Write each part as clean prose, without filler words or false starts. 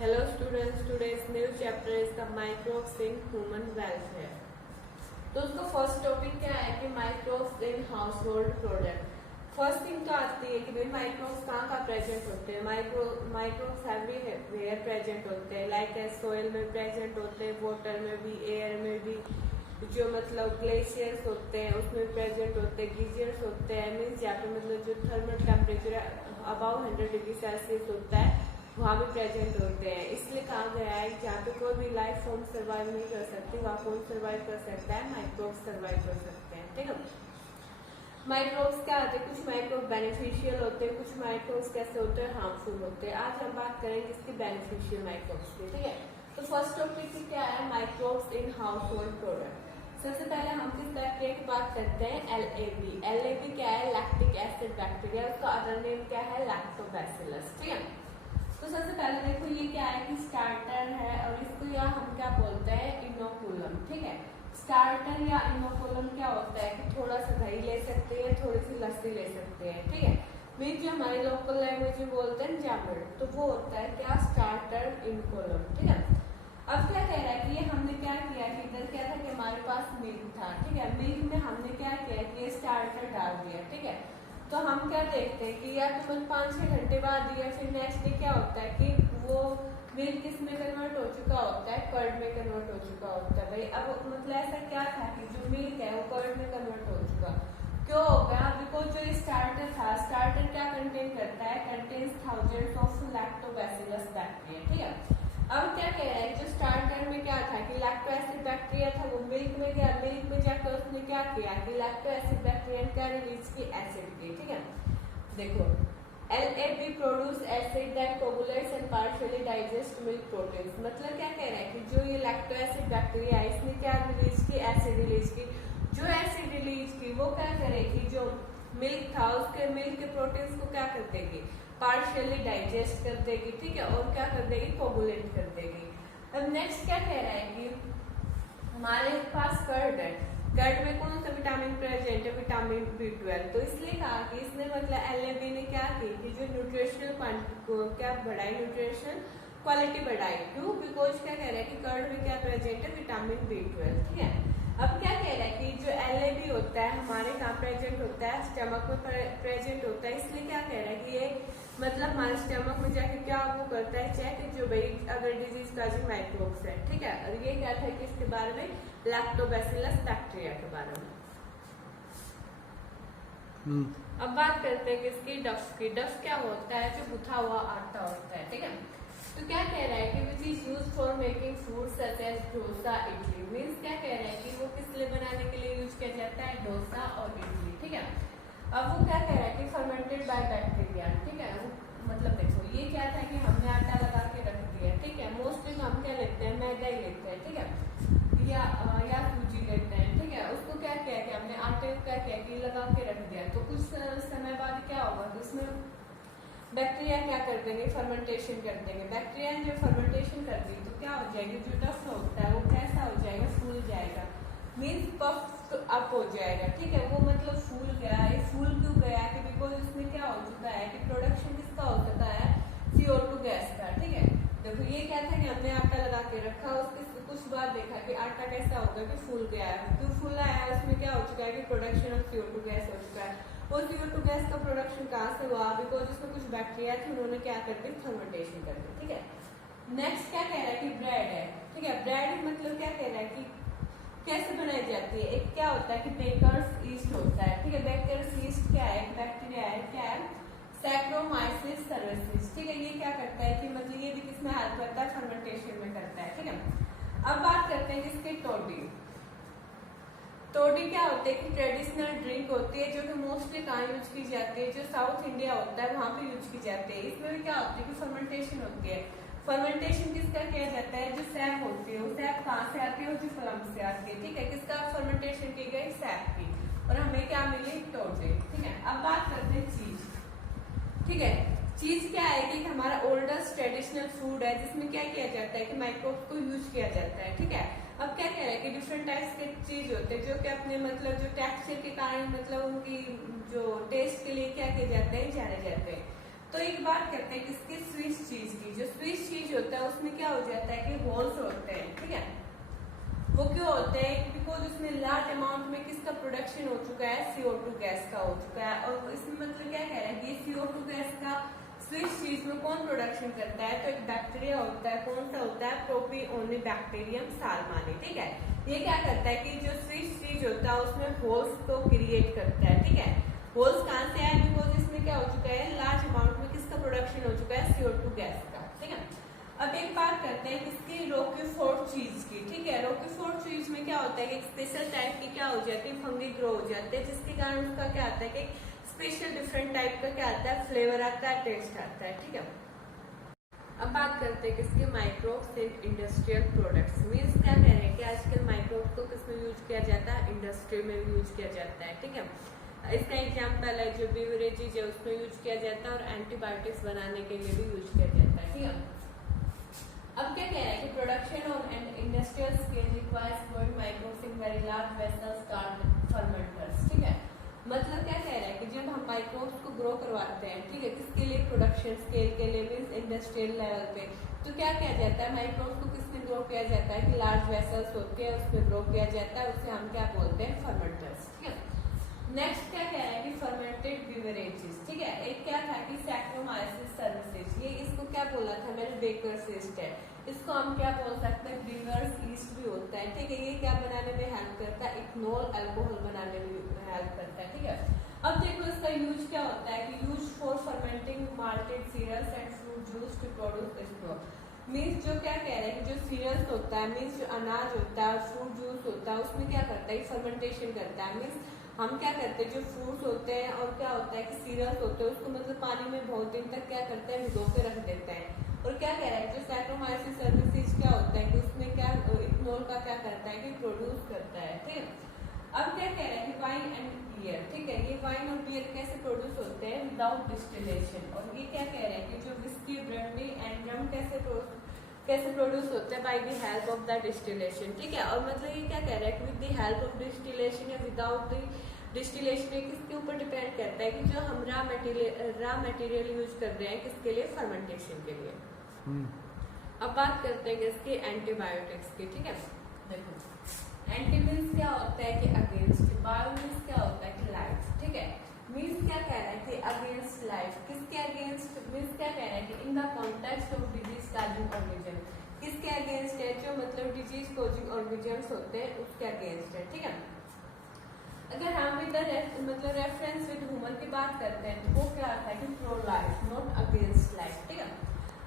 Hello students, today's new chapter is the microbes in human welfare. तो उसका first topic क्या है कि microbes in household product. First thing तो आती है कि भाई माइक्रोब्स कहाँ प्रेजेंट होते हैं। माइक्रोब्स एवरीवेयर प्रेजेंट होते हैं, लाइक सोइल में प्रेजेंट होते हैं, वाटर में भी, एयर में भी, जो मतलब ग्लेशियर्स होते हैं उसमें प्रेजेंट होते हैं, गीजर्स होते हैं, मीन्स जहाँ पे मतलब जो thermal temperature about 100 degree Celsius होता है वहाँ भी प्रेजेंट होते हैं। इसलिए कहा गया है जहाँ पे कोई भी लाइफ फॉर्म सर्वाइव नहीं कर सकती वहाँ कौन सर्वाइव कर सकता है, माइक्रोब्स सर्वाइव कर सकते हैं। ठीक है, माइक्रोब्स क्या होते हैं, कुछ माइक्रोब बेनिफिशियल होते हैं, कुछ माइक्रोब्स कैसे होते हैं, हार्मफुल होते हैं। आज हम बात करेंगे इसकी बेनिफिशियल माइक्रोब्स की। ठीक है, तो फर्स्ट टॉपिक क्या है, माइक्रोब्स इन हाउसहोल्ड प्रोडक्ट। सबसे पहले हम किस बैक्टीरिया की बात करते हैं, LAB। LAB क्या है, लैक्टिक एसिड बैक्टीरिया, उसका अदर नेम क्या है, लैक्टोबैसिलस। ठीक है, तो सबसे पहले देखो ये क्या है कि स्टार्टर है और इसको या हम क्या बोलते हैं, इनोकुलम। ठीक है, स्टार्टर या इनोकुलम क्या होता है कि थोड़ा सा दही ले सकते हैं, थोड़ी सी लस्सी ले सकते हैं। ठीक है, मीन जो हमारे लोकल लैंग्वेज में बोलते हैं जामुन, तो वो होता है क्या, स्टार्टर इनोकुलम। ठीक है, अब क्या कह रहा है कि ये हमने क्या किया कि इधर क्या था कि हमारे पास मिल्क था। ठीक है, मिल्क में हमने क्या किया कि ये स्टार्टर डाल दिया। ठीक है, तो हम क्या देखते हैं कि या तो 5-6 घंटे बाद या फिर नेक्स्ट डे क्या होता है कि वो मिल्क किसमें कन्वर्ट हो चुका होता है, कर्ड में कन्वर्ट हो चुका होता है। भाई अब मतलब ऐसा क्या था कि जो मिल्क है वो कर्ड में कन्वर्ट हो चुका, क्यों हो गया, बिकॉज जो स्टार्टर था, स्टार्टर क्या कंटेन करता है, contains thousands of lactobacillus bacteria. ठीक है, अब क्या कह रहा है, जो स्टार्टर में क्या था कि लैक्टो एसिड बैक्टीरिया था, वो मिल्क में गया, मिल्क में जाकर उसने क्या किया कि लैक्टो एसिड बैक्टीरिया क्या रिलीज की, एसिड की। ठीक है, देखो LAB produce acid that coagulates and partially digest milk proteins. मतलब क्या कह रहा है कि जो ये लैक्टो एसिड बैक्टीरिया है इसने क्या रिलीज की, एसिड रिलीज की। जो एसिड रिलीज की वो क्या करेगी, जो मिल्क था उसके मिल्क के प्रोटीन्स को क्या कर देगी, पार्शियली डाइजेस्ट कर देगी। ठीक है, और क्या कर देगी, कोगुलेट कर देगी। अब नेक्स्ट क्या कह रहा है कि हमारे पास कर्ड है, कर्ड में कौन सा विटामिन प्रेजेंट है, विटामिन B12। तो इसलिए कहा कि इसने मतलब LAB ने क्या की कि जो न्यूट्रिशनल क्या बढ़ाई, न्यूट्रिशन क्वालिटी बढ़ाई। क्यों, बिकॉज क्या कह रहा है कि कर्ड में क्या प्रेजेंट है, विटामिन B12। ठीक है, अब क्या कह रहा है कि जो LAB होता है हमारे कहाँ प्रेजेंट होता है, स्टमक में प्रेजेंट होता है। इसलिए क्या कह रहा है कि ये मतलब हमारे स्टमक में जाके क्या वो करता है, चेक जो भाई अगर डिजीज काजिंग माइक्रोब्स है। ठीक है, और ये क्या था कि इसके बारे में लैक्टोबैसिलस बैक्टीरिया के बारे में। अब बात करते हैं किसकी, डफ की। डफ क्या होता है, जो गुथा हुआ आटा होता है। ठीक है, तो क्या कह रहा है कि which is use for making food such as dosa, idli. Means क्या कह रहा है कि वो किस लिए बनाने के लिए यूज किया जाता है, डोसा और इडली। ठीक है, अब वो क्या कह रहा है कि फर्मेंटेड बाय बैक्टीरिया। ठीक है, मतलब देखो ये क्या था कि हमने आटा लगा के रख दिया। ठीक है, मोस्टली हम क्या लेते हैं, मैदा ही लेते हैं। ठीक है, या सूजी लेते हैं। ठीक है, उसको क्या किया कि हमने आटे को क्या किया कि लगा के रख दिया, तो कुछ समय बाद क्या होगा कि उसमें बैक्टीरिया क्या कर देंगे, फर्मेंटेशन कर देंगे। बैक्टीरिया ने जब फर्मेंटेशन कर दी तो क्या हो जाएगी, जो डफ होता है वो कैसा हो जाएगा, फूल जाएगा, मीन्स पफ अप हो जाएगा। ठीक है, वो मतलब फूल गया है। फूल क्यों गया कि बिकॉज उसमें क्या हो चुका है कि प्रोडक्शन किसका हो चुका है, CO2 गैस का। ठीक है, देखो ये क्या था कि हमने आटा लगा के रखा, उसके कुछ बाद देखा कि आटा कैसा होगा कि फूल गया है। क्यों फूला है, उसमें क्या हो चुका है कि प्रोडक्शन ऑफ CO2 गैस हो चुका है। वो CO2 गैस का प्रोडक्शन कहाँ से हुआ, बिकॉज उसमें कुछ बैक्टीरिया थे, उन्होंने क्या कर दी, फर्मेंटेशन कर दी। ठीक है, नेक्स्ट क्या कह रहा है कि ब्रेड है। ठीक है, ब्रेड मतलब क्या कह रहा है कि कैसे बनाई जाती है, एक क्या होता है कि बेकर्स ईस्ट होता है। ठीक है, बेकर्स ईस्ट क्या है, बैक्टीरिया है, क्या है, सैक्रोमाइसिस सर्वेसिस। ठीक है, ये क्या करता है कि मतलब ये भी किसमें हेल्प करता है, फर्मेंटेशन में करता है। ठीक है, अब बात करते हैं किसके, टोडी। टोडी क्या होते हैं कि ट्रेडिशनल ड्रिंक होती है जो कि मोस्टली कहाँ यूज की जाती है, जो साउथ इंडिया होता है वहाँ पे यूज की जाती है। इसमें भी क्या होता है कि फर्मेंटेशन होती है। फर्मेंटेशन किसका किया जाता है, जो सैप होती है वो सैप कहाँ से आती है, वो जो प्लम से आती है। ठीक है, किसका फर्मेंटेशन की गई, सैप की, और हमें क्या मिली, टोडी। ठीक है, अब बात करते हैं चीज। ठीक है, चीज क्या है कि हमारा ओल्डेस्ट ट्रेडिशनल फूड है जिसमें क्या किया जाता है कि माइक्रोब को यूज किया जाता है। ठीक है, अब क्या कह रहा है कि डिफरेंट टाइप्स के चीज होते हैं जो कि अपने मतलब जो टेक्सचर के कारण मतलब उनकी जो टेस्ट के लिए क्या किए जाते हैं, जाने जाते हैं। तो एक बात करते हैं किसकी, स्विस चीज की। जो स्विस चीज होता है उसमें प्रोडक्शन हो चुका है CO2 गैस का हो चुका है। और इसमें मतलब क्या कह रहा है कि CO2 गैस का स्विच चीज में कौन प्रोडक्शन करता है, तो एक बैक्टीरिया होता है, कौन सा होता है, प्रोपियोनिबैक्टीरियम साल्मानी। ठीक है, ये क्या करता है कि जो स्विच चीज होता है उसमें होल्स को क्रिएट करता है। ठीक है, होल्स कहाँ से आए, बिकॉज इसमें क्या हो चुका है, लार्ज अमाउंट में किसका प्रोडक्शन हो चुका है, CO2 गैस का। ठीक है, अब एक बात करते हैं किसकी, रोकीफोर्ड चीज की। ठीक है, रोकीफोर्ड चीज में क्या होता है कि एक स्पेशल टाइप की क्या हो जाती है, फंगी ग्रो हो जाते हैं, जिसके कारण उसका क्या आता है कि स्पेशल डिफरेंट टाइप का क्या आता है, फ्लेवर आता है, टेस्ट आता है। ठीक है, अब बात करते हैं किसके, microbes in industrial products. Means क्या कह रहे हैं कि आजकल माइक्रोब्स को किसमें यूज किया जाता है, इंडस्ट्री में यूज किया जाता है। ठीक है, इसका एग्जाम्पल है जो बेवरेजेज है उसमें यूज किया जाता है और एंटीबायोटिक्स बनाने के लिए भी यूज किया जाता है। ठीक है, अब क्या कह रहा है कि production on an industrial scale requires growing microbes in very large vessels called fermenters. ठीक है, मतलब क्या कह रहा है कि जब हम माइक्रोब्स को ग्रो करवाते हैं, ठीक है, किसके लिए, प्रोडक्शन स्केल के लिए, मीन्स इंडस्ट्रियल लेवल पे, तो क्या किया जाता है, माइक्रोब्स को किसमें ग्रो किया जाता है कि लार्ज वेसल्स होते हैं उसमें ग्रो किया जाता है, उसे हम क्या बोलते हैं, फर्मेंटर्स। ठीक है, नेक्स्ट क्या कह रहा है कि फर्मेंटेड बेवरेजेस। ठीक है, एक क्या था कि सैक्रोमाइसिस सर्विसेज, ये इसको क्या बोला था मैंने, बेकर्स ईस्ट है, इसको हम क्या बोल सकते हैं, ब्रीवर्स ईस्ट भी होता है। ठीक है, ये क्या बनाने में हेल्प करता है, इथनॉल अल्कोहल बनाने में हेल्प करता है। ठीक है, अब देखो इसका यूज क्या होता है कि use for fermenting malted cereals and fruit juice to produce ethanol. Means जो क्या कह रहा है कि जो सीरियल्स होता है, मीन्स जो अनाज होता है, फ्रूट जूस होता है, उसमें क्या करता है, फर्मेंटेशन करता है। मीन्स हम क्या करते हैं, जो फ्रूट्स होते हैं और क्या होता है कि सीरियल्स होते हैं उसको मतलब पानी में बहुत दिन तक क्या करते हैं, भिगो के रख देते हैं। और क्या कह रहा है, जो सैक्रोमाइसिस सर्विसेज क्या होता है कि उसमें क्या इथनॉल का क्या करता है कि प्रोड्यूस करता है। ठीक है, अब क्या कह रहा है कि वाइन एंड बियर। ठीक है, ये वाइन और बियर कैसे प्रोड्यूस होते हैं, विदाउट डिस्टिलेशन। और ये क्या कह रहा है कि जो विस्की, ब्रांडी एंड रम कैसे प्रोड्यूस होते हैं, by the help of the distillation. ठीक है, और मतलब ये क्या कह रहा है कि with the help of distillation या विदाउट द डिस्टिलेशन ये किसके ऊपर डिपेंड करता है कि जो हम रा मटेरियल यूज कर रहे हैं किसके लिए, फर्मेंटेशन के लिए। अब बात करते हैं इसके एंटीबायोटिक्स की। ठीक है, देखो एंटी मीन्स क्या होता है कि अगेंस्ट, बायो मीन्स क्या होता है कि लाइफ। ठीक है, मीन्स क्या कह रहा है कि अगेंस्ट लाइफ, किसके अगेंस्ट, मीन्स क्या कह रहा है कि in the context of disease causing organism, किसके अगेंस्ट है, जो मतलब डिजीज कॉजिंग ऑर्गेनिजम्स होते हैं उसके अगेंस्ट है। ठीक है, अगर हम मतलब रेफरेंस विद ह्यूमन की बात करते हैं तो वो क्या आता है कि pro life, not against life. ठीक है,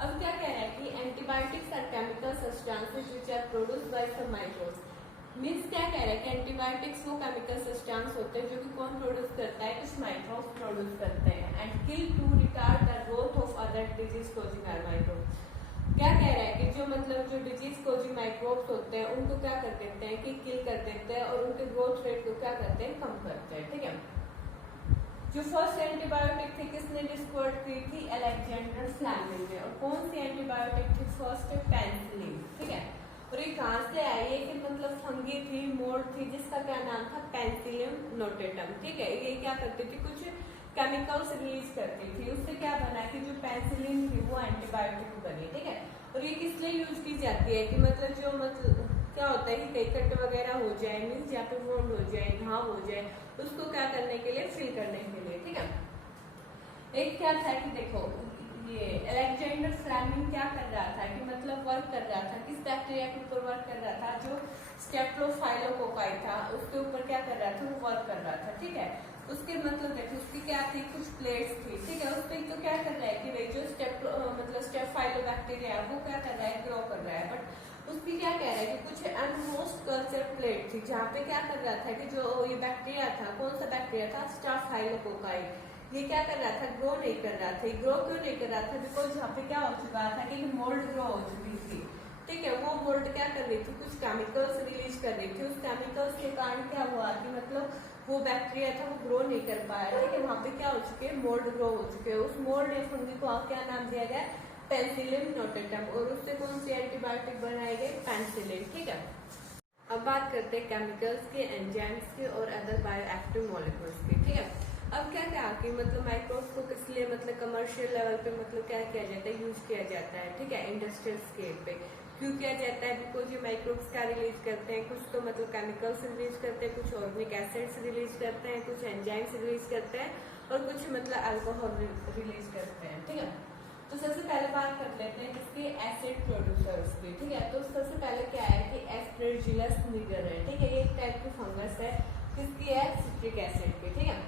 अब क्या कह रहा है कि antibiotics are chemical substances which are produced by some microbes. Means क्या कह रहा है कि एंटीबायोटिक्स वो केमिकल सब्सटेंस होते हैं जो कि कौन प्रोड्यूस करता है, कुछ माइक्रोब्स प्रोड्यूस करते हैं, and kill to retard the growth of other disease causing microbes. क्या कह रहा है कि जो मतलब जो डिजीज कॉजिंग माइक्रोब्स होते हैं उनको क्या कर देते हैं कि किल कर देते हैं और उनके ग्रोथ रेट को क्या करते हैं, कम करते हैं। ठीक है, जो फर्स्ट एंटीबायोटिक थी किसने डिस्कवर की थी, अलेक्जेंडर फ्लेमिंग ने। और कौन सी एंटीबायोटिक थी, फर्स्ट पेनिसिलिन। ठीक है, और ये कहाँ से आई है कि मतलब फंगी थी, मोल्ड थी, जिसका क्या नाम था, पेनिसिलियम नोटेटम। ठीक है, ये क्या करती थी, कुछ केमिकल्स रिलीज करती थी, उससे क्या बना कि जो पेनिसिलिन थी वो एंटीबायोटिक बनी। ठीक है, और ये किस लिए यूज की जाती है कि मतलब जो मतलब क्या होता है कि कई कट वगैरह हो जाए, मीन्स जहाँ पे वोंड हो जाए, घाव हो जाए, उसको क्या करने के लिए, फिल करने के लिए। ठीक है, एक क्या था कि देखो ये अलेक्जेंडर फ्लेमिंग क्या कर रहा था कि मतलब वर्क कर रहा था, किस बैक्टीरिया के ऊपर वर्क कर रहा था, जो स्टेप्टोफाइलोकोकाई था उसके ऊपर क्या कर रहा था, वो वर्क कर रहा था। ठीक है, उसके मतलब देखो उसकी क्या थी, कुछ प्लेट्स थी। ठीक है, उस पर तो क्या कर रहा है कि भाई जो स्टेफाइलोबैक्टीरिया है वो क्या कर रहा है, ग्रो कर रहा है, बट उसकी क्या कह रहा है कि कुछ एनमोस्ट कल्चर प्लेट थी जहाँ पे क्या कर रहा था कि जो ये बैक्टीरिया था, कौन सा बैक्टीरिया था, स्टेफाइलोकोकाई, ये क्या कर रहा था, ग्रो नहीं कर रहा था। ग्रो क्यों नहीं कर रहा था, बिकॉज यहाँ पे क्या हो चुका था कि मोल्ड ग्रो हो चुकी थी। ठीक है, वो मोल्ड क्या कर रही थी, कुछ केमिकल्स रिलीज कर रही थी, उस केमिकल्स के कारण क्या हुआ कि मतलब वो बैक्टीरिया था वो ग्रो नहीं कर पाया। ठीक है, वहाँ पे क्या हो चुके हैं, मोल्ड ग्रो हो चुके हैं। उस मोल्ड या फंगी को क्या नाम दिया गया, पेनिसिलियम नोटेटम, और उससे कौन सी एंटीबायोटिक बनाए गए, पेनिसिलिन। ठीक है, अब बात करते हैं केमिकल्स के, एंजाइम्स के और अदर बायोएक्टिव मॉलिक्यूल्स के। ठीक है, अब क्या क्या कि मतलब माइक्रोब्स को किस लिए मतलब कमर्शियल लेवल पे मतलब क्या किया जाता है, यूज किया जाता है, ठीक है, इंडस्ट्रियल स्केल पे क्यों किया जाता है, बिकॉज ये माइक्रोब्स क्या रिलीज करते हैं, कुछ तो मतलब केमिकल्स रिलीज करते हैं, कुछ ऑर्गेनिक एसिड्स रिलीज करते हैं, कुछ एंजाइम्स रिलीज करते हैं और कुछ मतलब अल्कोहल रिलीज करते हैं, ठीक है। तो सबसे पहले बात कर लेते हैं इसके एसिड प्रोड्यूसर्स की, ठीक है। तो सबसे पहले क्या है कि एस्परजिलस निगर है, ठीक है, ये एक टाइप की फंगस है, किसकी है, सिट्रिक एसिड की, ठीक है।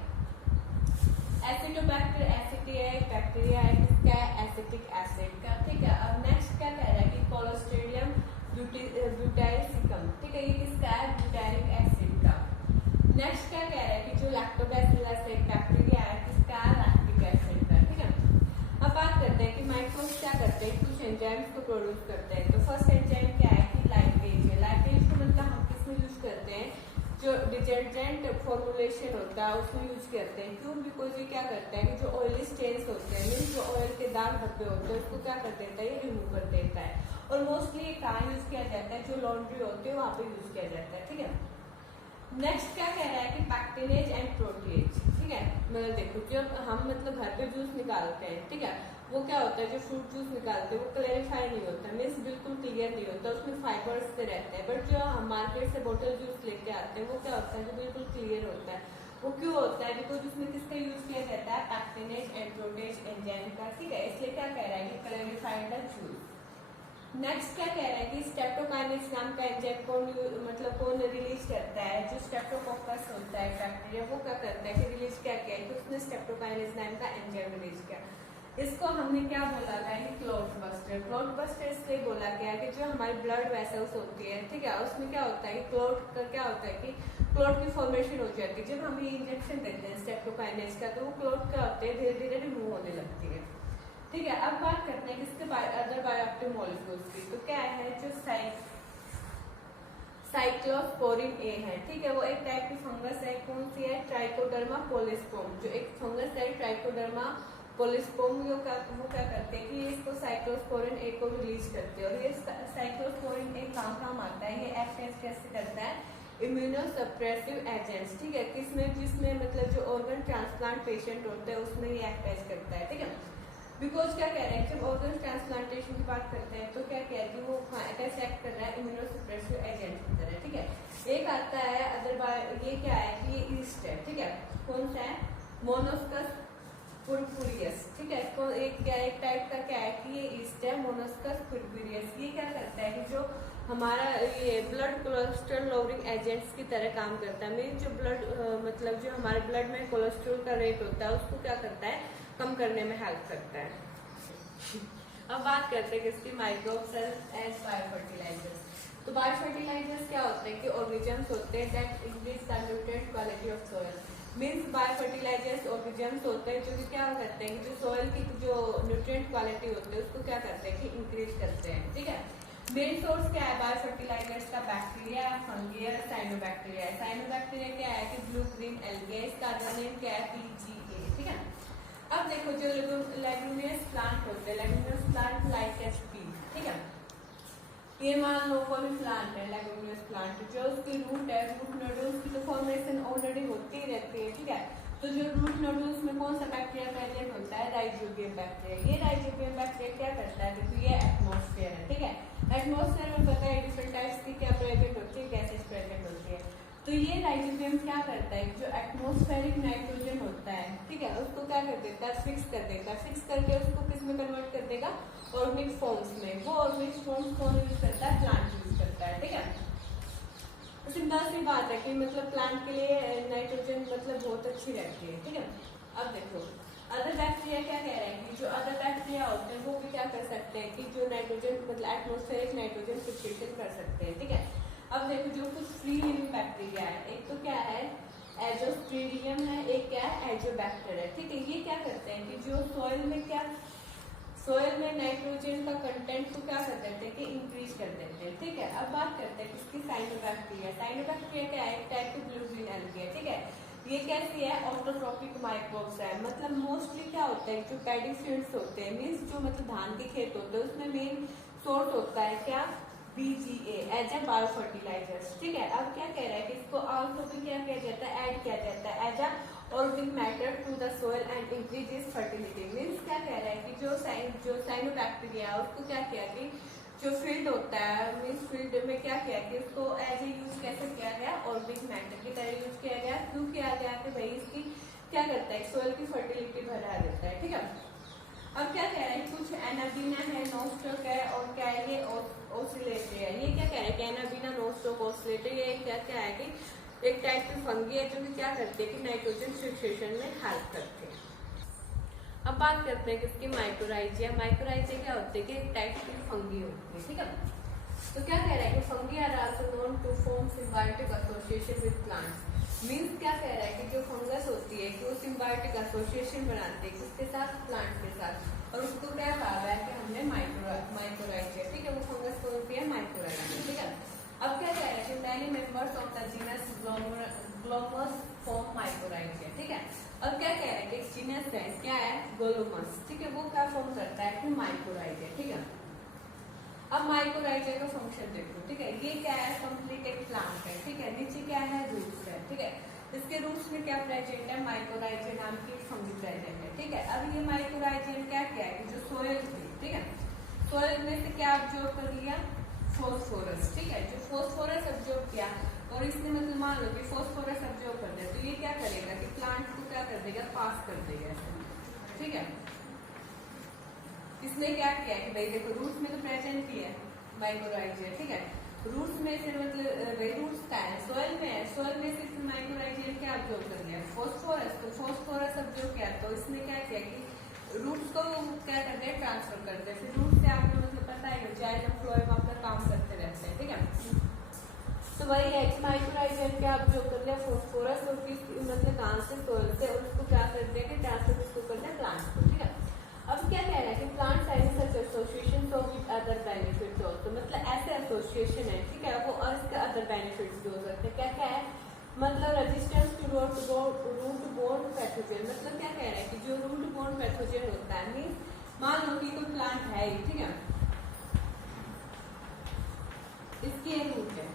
एसिडोबैक्टर एसिडी है, एक बैक्टीरिया है, किसका है, एसिटिक एसिड का, ठीक है। अब नेक्स्ट क्या कह रहा है कि कोलोस्ट्रिडियम ब्यूटाइलसिकम, ठीक है, ये किसका है, ब्यूटाइलिक एसिड का। नेक्स्ट क्या कह रहा है कि जो लैक्टोबैसिलस एक बैक्टीरिया है, किसका है, लैक्टिक एसिड का, ठीक है। अब बात करते हैं कि माइक्रोब्स क्या करते हैं, कुछ एंजाइम्स को प्रोड्यूस करते हैं। तो फर्स्ट एंजाइम क्या है कि लाइपेज है। लाइपेज को मतलब हम किसमें यूज करते हैं, जो डिटर्जेंट फॉर्मुलेशन होता है उसमें यूज करते हैं। क्यों, बिकॉज ये क्या करता है कि जो ऑयली स्टेन्स होते हैं, मीन्स जो ऑयल के दाग धब्बे होते हैं उसको क्या कर देता है, ये रिमूव कर देता है। और मोस्टली ये कहाँ यूज किया जाता है, जो लॉन्ड्री होती है वहां पे यूज किया जाता है, ठीक है। नेक्स्ट क्या कह रहा है कि पैक्टिनेज एंड प्रोटीएज, ठीक है। मतलब देखो जब हम मतलब घर पे जूस निकालते हैं, ठीक है, वो क्या होता है, जो फ्रूट जूस निकालते हैं वो क्लैरिफाई नहीं होता, मीन्स बिल्कुल क्लियर नहीं होता, उसमें फाइबर्स से रहते हैं। बट जो हम मार्केट से बोतल जूस लेके आते हैं वो क्या होता है, जो बिल्कुल क्लियर होता है। वो क्यों होता है, बिकॉज उसमें किसका यूज किया जाता है, पैक्टिनेज एंड प्रोटीएज एंजाइम का, ठीक है। इसलिए क्या कह रहा है कि क्लैरिफाइड द जूस। नेक्स्ट क्या कह रहा है कि स्ट्रेप्टोकाइनेज नाम का एंजाइम कौन रिलीज करता है, जो स्ट्रेप्टोकोकस होता है बैक्टीरिया, वो क्या करता है कि रिलीज क्या किया है, तो उसने स्ट्रेप्टोकाइनेज नाम का एंजाइम रिलीज किया। इसको हमने क्या बोला था कि क्लॉट बस्टर। क्लॉट बस्टर इसलिए बोला गया कि जो हमारी ब्लड वेसल्स होती है, ठीक है, उसमें क्या होता है कि क्लॉट का क्या होता है कि क्लॉट की फॉर्मेशन हो जाती है। जब हम ये इंजेक्शन देते हैं स्ट्रेप्टोकाइनेज का, तो वो क्लॉट क्या होते हैं, धीरे धीरे रिमूव होने लगती है, ठीक है। अब बात करते हैं इसके अदर बायोएक्टिव मॉलिक्यूल्स की। तो क्या है, जो साइक्लोस्पोरिन ए है, ठीक है, वो एक टाइप की फंगस है। कौन सी है, ट्राइकोडर्मा पोलिस्पोम, जो एक फंगस है ट्राइकोडर्मा पोलिस्पोम। वो क्या करते हैं कि इसको साइक्लोस्पोरिन ए को रिलीज करते हैं। और ये साइक्लोस्पोरिन ए काम आता है, ये एक्ट कैसे करता है, इम्यूनोसप्रेसिव एजेंट्स, ठीक है, किसमें, जिसमें मतलब जो ऑर्गन ट्रांसप्लांट पेशेंट होते हैं उसमें ये एक्ट करता है, ठीक है। बिकॉज क्या कह रहे हैं, जब ऑर्गन ट्रांसप्लांटेशन की बात करते हैं तो क्या कह रहे हैं कि वो कैसे एक्ट कर रहा है, इम्यूनोसप्रेसिव एजेंट की तरह, ठीक है। एक आता है ये क्या है कि ये ईस्ट है, ठीक है, कौन सा है, मोनोस्कस पुरपुरियस, ठीक है। एक टाइप का क्या है कि ये ईस्ट है, मोनोस्कस पुरपुरियस। ये क्या करता है कि जो हमारा ये ब्लड कोलेस्ट्रॉल लोअरिंग एजेंट्स की तरह काम करता है। मीन जो ब्लड मतलब जो हमारे ब्लड में कोलेस्ट्रॉल का रेट होता है उसको क्या करता है, कम करने में हेल्प करता है। अब बात करते हैं किसकी, माइक्रोब्स एज बायोफर्टिलाइजर्स। तो बायोफर्टिलाइजर्स क्या होते हैं कि ऑर्गेनिजम्स होते हैं that increase the nutrient quality of soil. Means biofertilizers organisms होते हैं जो कि क्या करते हैं कि जो सॉइल की जो न्यूट्रिएंट क्वालिटी होती है उसको क्या करते हैं कि इंक्रीज करते हैं, ठीक है। मेन सोर्स क्या है बायोफर्टिलाइजर्स का, बैक्टीरिया, फंगी और साइनोबैक्टीरिया। साइनोबैक्टीरिया क्या है कि ब्लू ग्रीन एल्गे, इसका नेम क्या है, PGA, ठीक है। अब देखो जो लेगुमिनस प्लांट होते हैं, leguminous plant like as pea, ठीक है, ये मान लो कोई प्लांट है लेगुमिनस प्लांट, जो उसकी रूट है, रूट नोडल्स की तो फॉर्मेशन ऑलरेडी होती ही रहती है, ठीक है। तो जो रूट नोडल्स में कौन सा बैक्टीरिया प्रेजेंट होता है, राइजोबियम बैक्टीरिया। ये राइजोबियम बैक्टीरिया क्या करता है, देखो ये एटमॉस्फेयर है, ठीक है। एटमॉस्फेयर में पता है डिफरेंट टाइप्स की क्या प्रेजेंट होती है, गैसेज प्रेजेंट होती है। तो ये राइजोबियम क्या करता है, जो एटमॉस्फेरिक नाइट्रोजन होता है, ठीक है, उसको क्या कर देता है, फिक्स कर देता है। फिक्स करके उसको किस में कन्वर्ट कर देगा, ऑर्गेनिक फॉर्म्स में। वो ऑर्गेनिक फॉर्म्स कौन यूज करता है, प्लांट यूज करता है, ठीक है। तो सिंपल सी बात है कि मतलब प्लांट के लिए नाइट्रोजन मतलब बहुत अच्छी रहती है, ठीक है। अब देखो अदर बैक्टीरिया क्या कह रहे हैं कि जो अदर बैक्टीरिया होते हैं वो भी क्या कर सकते हैं कि जो नाइट्रोजन मतलब एटमॉस्फेरिक नाइट्रोजन फिक्सेशन कर सकते हैं, ठीक है। अब देखो जो कुछ फ्री लिविंग बैक्टीरिया है, एक तो क्या है एजोस्ट्रीडियम है, एक क्या है एजोबैक्टर है, ठीक है। ये क्या करते हैं कि जो सॉइल में नाइट्रोजन का कंटेंट को क्या कर देते हैं कि इंक्रीज कर देते हैं, ठीक है। अब बात करते हैं किसकी, साइनोबैक्टीरिया। साइनोबैक्टीरिया क्या है, एक टाइप की ब्लू ग्रीन एल्गी है, ठीक है। ये कैसी है, ऑटोट्रॉपिक माइक्रोब्स है। मतलब मोस्टली क्या होता है जो पैडी फील्ड्स होते हैं, मीन्स जो मतलब धान के खेत होते हैं उसमें मेन सोर्स होता है क्या, BGA एज ए बायोफर्टिलाइजर्स, ठीक है। अब क्या कह रहा है कि इसको आउटपुट पे क्या किया जाता है, ऐड किया जाता है as a organic matter to the soil and increases fertility। Means क्या कह रहा है कि जो साइनोबैक्टीरिया है उसको क्या किया कि जो फील्ड होता है मीन्स फील्ड में क्या किया कि उसको एज ए यूज कैसे किया गया, ऑर्गेनिक मैटर की तरह यूज किया गया। क्यों किया गया कि भाई इसकी क्या करता है, सोइल की फर्टिलिटी बढ़ा देता है। ठीक है, अब क्या कह रहा है, कुछ एनाबीना है, नोस्टोक है और क्या है ये ओसिलेटरी है। ये क्या कह रहा है कि एनाबीना, नोस्टोक, ओसिलेटरी ये क्या है कि एक टाइप की फंगी है जो कि क्या करती है कि नाइट्रोजन फिक्सेशन में हेल्प करती है। अब बात करते हैं किसकी, माइकोराइजिया। माइकोराइजिया क्या होती है कि एक टाइप की फंगी होती है। ठीक है, तो क्या कह रहा है कि fungi are also known to form symbiotic association with plants. Means क्या कह रहा है कि जो फंगस होती है कि वो सिम्बायोटिक एसोसिएशन बनाती है किसके साथ, प्लांट के साथ, और उसको क्या कहा गया कि हमने माइकोराइजिया। ठीक है, वो फंगस कौन सी है, माइकोराइजिया। ठीक है, अब क्या कह रहा है कि many members of the genus Glomus form mycorrhiza. ठीक है, अब क्या कह रहा है कि जीनस है क्या है, ग्लोमस। ठीक है, वो क्या फॉर्म करता है कि माइकोराइजिया। ठीक है, अब माइकोराइजिया का फंक्शन देखो। ठीक है, ये क्या है, कंप्लीट एक प्लांट है। ठीक है, नीचे क्या है, रूट्स है। ठीक है, इसके रूट्स में क्या प्रेजेंट है, माइकोराइजिया नाम की फंगी प्रेजेंट है। ठीक है, अब ये माइकोराइजिया क्या किया है कि जो सोयल थी, ठीक है, सोयल में से क्या ऑब्जॉर्व कर लिया, फॉस्फोरस। ठीक है, जो फॉस्फोरस ऑब्जॉर्व किया और इसने मतलब मान लो कि फॉस्फोरस ऑब्जॉर्व कर दिया, तो ये क्या करेगा कि प्लांट को क्या कर देगा, पास कर देगा। ठीक है, इसने क्या किया कि भाई देखो रूट्स में तो प्रेजेंट ही है माइकोराइजिया। ठीक है, रूट्स में से मतलब रूट्स का है, सोयल में है, सोयल में से माइकोराइजिया क्या ऑब्जॉर्व कर लिया, फॉस्फोरस। तो फॉस्फोरस ऑब्जॉर्व किया तो इसने क्या किया कि रूट्स को क्या कर दिया, ट्रांसफर कर दिया। फिर रूट से आपको मतलब पता है जाइलम फ्लोएम अपना काम करते रहते हैं। ठीक है, तो वही है कि माइकोराइजिया क्या ऑब्जॉर्व कर लिया, फॉस्फोरस, और मतलब कहाँ से, सोयल से, और उसको क्या कर दिया कि ट्रांसफर किसको कर दिया, प्लांट को। ठीक है, अब क्या कह रहा है कि plant having such association so with other benefits also. मतलब ऐसे एसोसिएशन है, ठीक है, वो इसके अदर बेनिफिट्स भी हो सकते हैं। क्या क्या है, मतलब resistance to root borne pathogen. मतलब क्या कह रहा है कि जो रूट बोर्न पैथोजन होता है, मीन्स मान लो कि कोई प्लांट है, ठीक है, इसकी एक रूट है,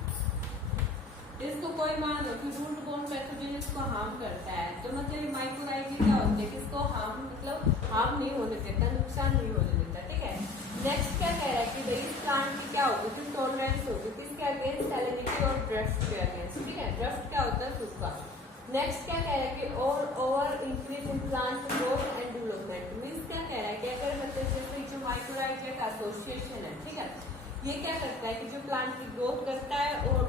इसको कोई मान लो कि रूट बोर्न पैथोजन इसको हार्म करता है, तो मतलब माइकोराइजिया क्या होती है कि इसको हार्म मतलब हार्म नहीं होने देता, नुकसान नहीं होने देता। ठीक है, नेक्स्ट क्या कह रहा है कि भाई इस प्लांट की क्या होगी थी, टॉलरेंस होगी किसके अगेंस्ट, सैलिनिटी और ड्राफ्ट के अगेंस्ट। ठीक है, ड्राफ्ट क्या होता है, सूखा। नेक्स्ट क्या कह रहा है कि over increase in plant growth and development. Means क्या कह रहा है कि अगर मतलब जैसे जो माइकोराइजिया का एसोसिएशन है, ठीक है, ये क्या करता है कि जो प्लांट की ग्रोथ करता है और